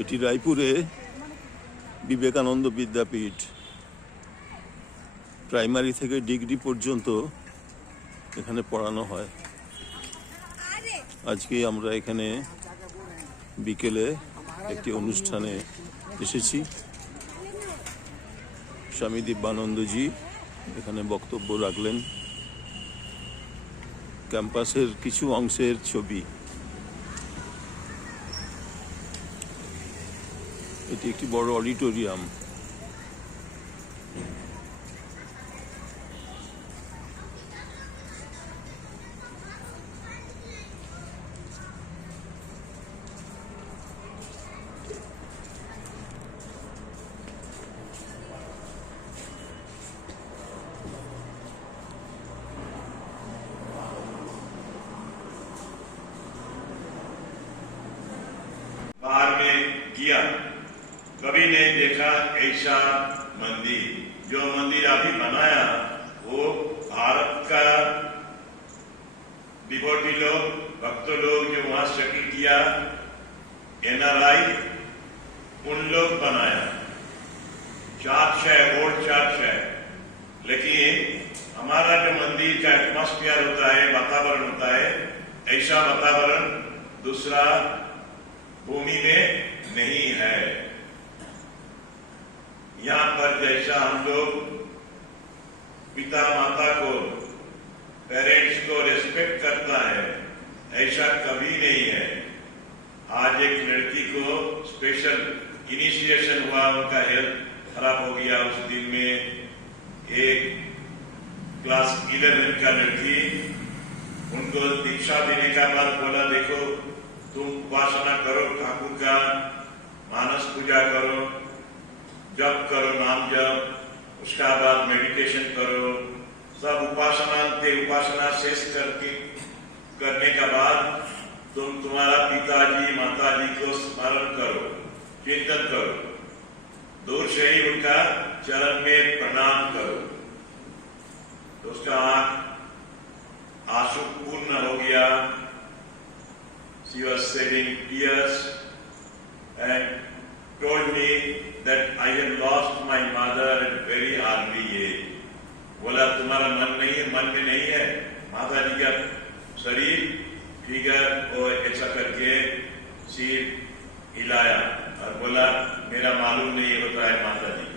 এটি রায়পুরে বিবেকানন্দ বিদ্যাপীঠ, প্রাইমারি থেকে ডিগ্রি পর্যন্ত এখানে পড়ানো হয়। আজকে আমরা এখানে বিকেলে একটি অনুষ্ঠানে এসেছি। স্বামী দিব্যানন্দজি এখানে বক্তব্য রাখলেন। ক্যাম্পাসের কিছু অংশের ছবি। এটি একটি বড় অডিটোরিয়াম। बाहर में किया, कभी नहीं देखा ऐसा मंदिर। जो मंदिर अभी बनाया वो भारत का डिवोटी लोग, भक्त लोग जो वहां सेटल किया, NRI, उन लोग बनाया। चर्च है, ओल्ड चर्च है, लेकिन हमारा जो मंदिर का एटमॉस्फेयर होता है, वातावरण होता है, ऐसा वातावरण दूसरा भूमि में नहीं है। यहाँ पर जैसा हम लोग पिता माता को, पेरेंट्स को रिस्पेक्ट करता है, ऐसा कभी नहीं है। आज एक लड़की को स्पेशल इनिशिएशन हुआ, उनका हेल्थ खराब हो गया। उस दिन में एक क्लास 11 का लड़की, उनको दीक्षा देने का बाद बोला, देखो तुम उपासना करो, ठाकुर का मानस पूजा करो, जप करो, नाम जप, उसका बाद मेडिटेशन करो, सब उपासना शेष करने का बाद तुम तुम्हारा पिताजी माताजी को स्मरण करो, चिंतन करो, दूर से ही उनका चरण में प्रणाम करो। तो उसका आंख आंसू पूर्ण हो गया। She was shedding tears and told me that I had lost my mother at very early age. बोला तुम्हारा मन नहीं है, मन में नहीं है माता जी का शरीर, फिगर और ऐसा करके सिर हिलाया और बोला मेरा मालूम नहीं होता है माता जी को।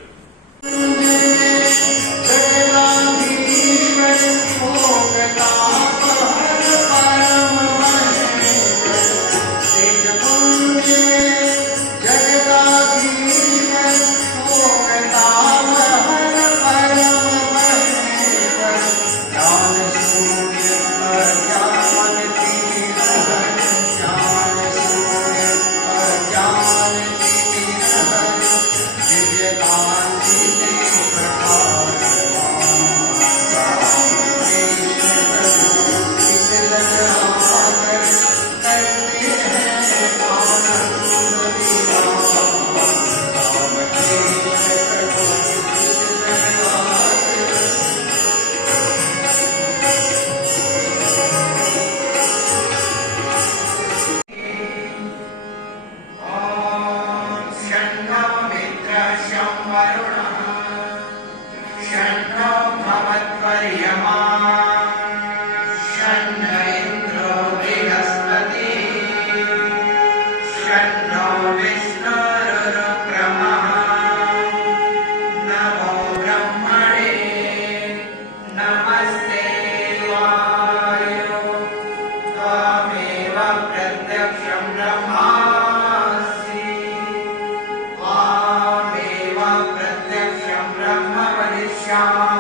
श्यामा